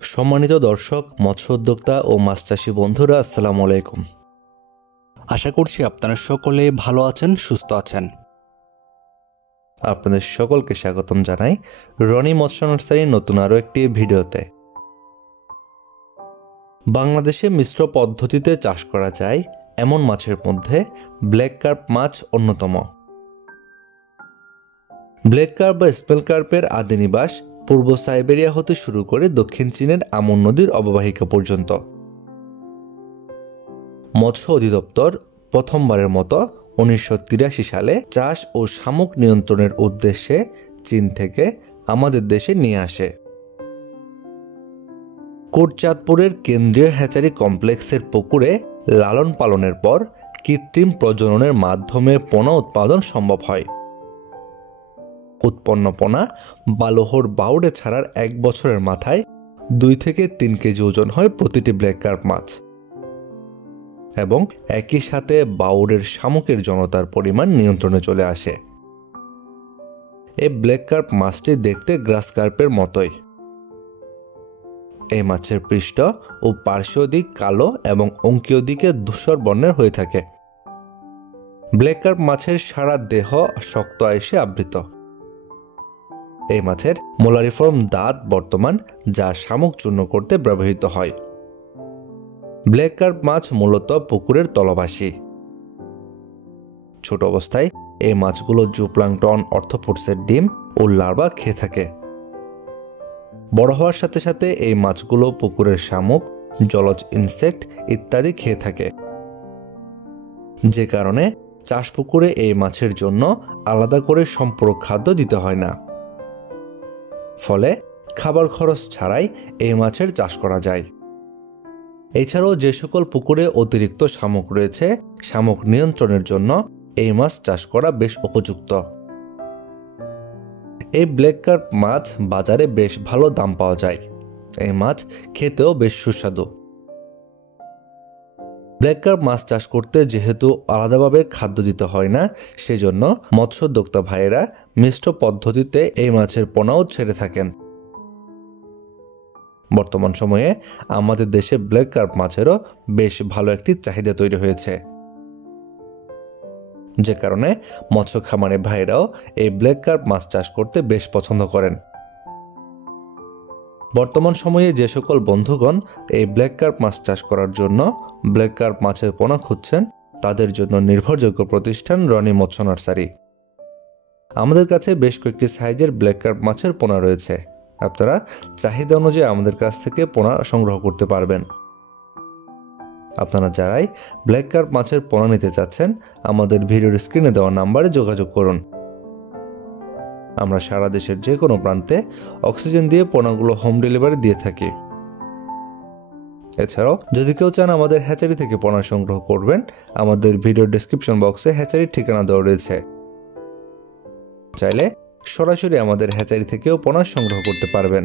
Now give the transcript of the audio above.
সম্মানিত দর্শক, মৎস্য উদ্যোক্তা ও মাছ চাষী বন্ধুরা, আসসালামু আলাইকুম। আশা করছি আপনারা সকলে ভালো আছেন, সুস্থ আছেন। আপনাদের সকলকে স্বাগতম জানাই রনি মৎস্য নার্সারির নতুন আরও একটি ভিডিওতে। বাংলাদেশে মিশ্র পদ্ধতিতে চাষ করা যায় এমন মাছের মধ্যে ব্ল্যাক কার্প মাছ অন্যতম। ব্ল্যাক কার্প বা স্পেল কার্পের আদি নিবাস পূর্ব সাইবেরিয়া হতে শুরু করে দক্ষিণ চীনের আমন নদীর অববাহিকা পর্যন্ত। মৎস্য অধিদপ্তর প্রথমবারের মতো 1983 সালে চাষ ও শামুক নিয়ন্ত্রণের উদ্দেশ্যে চীন থেকে আমাদের দেশে নিয়ে আসে। কোটচাঁদপুরের কেন্দ্রীয় হ্যাচারি কমপ্লেক্সের পুকুরে লালন পালনের পর কৃত্রিম প্রজননের মাধ্যমে পোনা উৎপাদন সম্ভব হয়। উৎপন্ন পোনা বা লোহর বাউডে ছাড়ার 1 বছরের মাথায় 2 থেকে 3 কেজি ওজন হয় প্রতিটি ব্ল্যাক কার্প মাছ, এবং একই সাথে বাউডের শামুকের জনতার পরিমাণ নিয়ন্ত্রণে চলে আসে। এই ব্ল্যাক কার্প মাছটি দেখতে গ্রাস কার্পের মতোই। এই মাছের পৃষ্ঠ ও পার্শ্বীয় দিক কালো এবং অঙ্কীয় দিকে ধূসর বর্ণের হয়ে থাকে। ব্ল্যাক কার্প মাছের সারা দেহ শক্ত আঁশে আবৃত। এই মাছের মোলারিফর্ম দাঁত বর্তমান, যা শামুক চূর্ণ করতে ব্যবহৃত হয়। ব্ল্যাক কার্প মাছ মূলত পুকুরের তলবাসী। ছোট অবস্থায় এই মাছগুলো জুপ্লাঙ্কটন, অর্থোপোডসের ডিম ও লার্ভা খেয়ে থাকে। বড় হওয়ার সাথে সাথে এই মাছগুলো পুকুরের শামুক, জলজ ইনসেক্ট ইত্যাদি খেয়ে থাকে, যে কারণে চাষ পুকুরে এই মাছের জন্য আলাদা করে সম্পূরক খাদ্য দিতে হয় না। ফলে খাবার খরচ ছাড়াই এই মাছের চাষ করা যায়। এছাড়াও যে সকল পুকুরে অতিরিক্ত শামুক রয়েছে, শামুক নিয়ন্ত্রণের জন্য এই মাছ চাষ করা বেশ উপযুক্ত। এই ব্ল্যাক কার্প মাছ বাজারে বেশ ভালো দাম পাওয়া যায়। এই মাছ খেতেও বেশ সুস্বাদু। ব্ল্যাক কার্প মাছ চাষ করতে যেহেতু আলাদাভাবে খাদ্য দিতে হয় না, সেজন্য মৎস্যোদ্যোক্তা ভাইয়েরা মিশ্র পদ্ধতিতে এই মাছের পোনাও ছেড়ে থাকেন। বর্তমান সময়ে আমাদের দেশে ব্ল্যাক কার্প মাছেরও বেশ ভালো একটি চাহিদা তৈরি হয়েছে, যে কারণে মৎস্য খামারে ভাইরাও এই ব্ল্যাক কার্প মাছ চাষ করতে বেশ পছন্দ করেন। বর্তমান সময়ে যে সকল বন্ধুগণ এই ব্ল্যাক কার্প মাছ চাষ করার জন্য ব্ল্যাক কার্প মাছের পোনা খুঁজছেন, তাদের জন্য নির্ভরযোগ্য প্রতিষ্ঠান রনি মৎস্য নার্সারি। আমাদের কাছে বেশ কয়েকটি সাইজের ব্ল্যাক কার্প মাছের পোনা রয়েছে। আপনারা চাহিদা অনুযায়ী আমাদের কাছ থেকে পোনা সংগ্রহ করতে পারবেন। আপনারা যারাই ব্ল্যাক কার্প মাছের পোনা নিতে চাচ্ছেন, আমাদের ভিডিওর স্ক্রিনে দেওয়া নাম্বারে যোগাযোগ করুন। আমরা সারা দেশের যে কোনো প্রান্তে অক্সিজেন দিয়ে পোনাগুলো হোম ডেলিভারি দিয়ে থাকি। এছাড়াও যদি কেউ চান আমাদের হ্যাচারি থেকে পোনা সংগ্রহ করবেন, আমাদের ভিডিও ডেসক্রিপশন বক্সে হ্যাচারির ঠিকানা দেওয়া রয়েছে। চাইলে সরাসরি আমাদের হ্যাচারি থেকেও পোনা সংগ্রহ করতে পারবেন।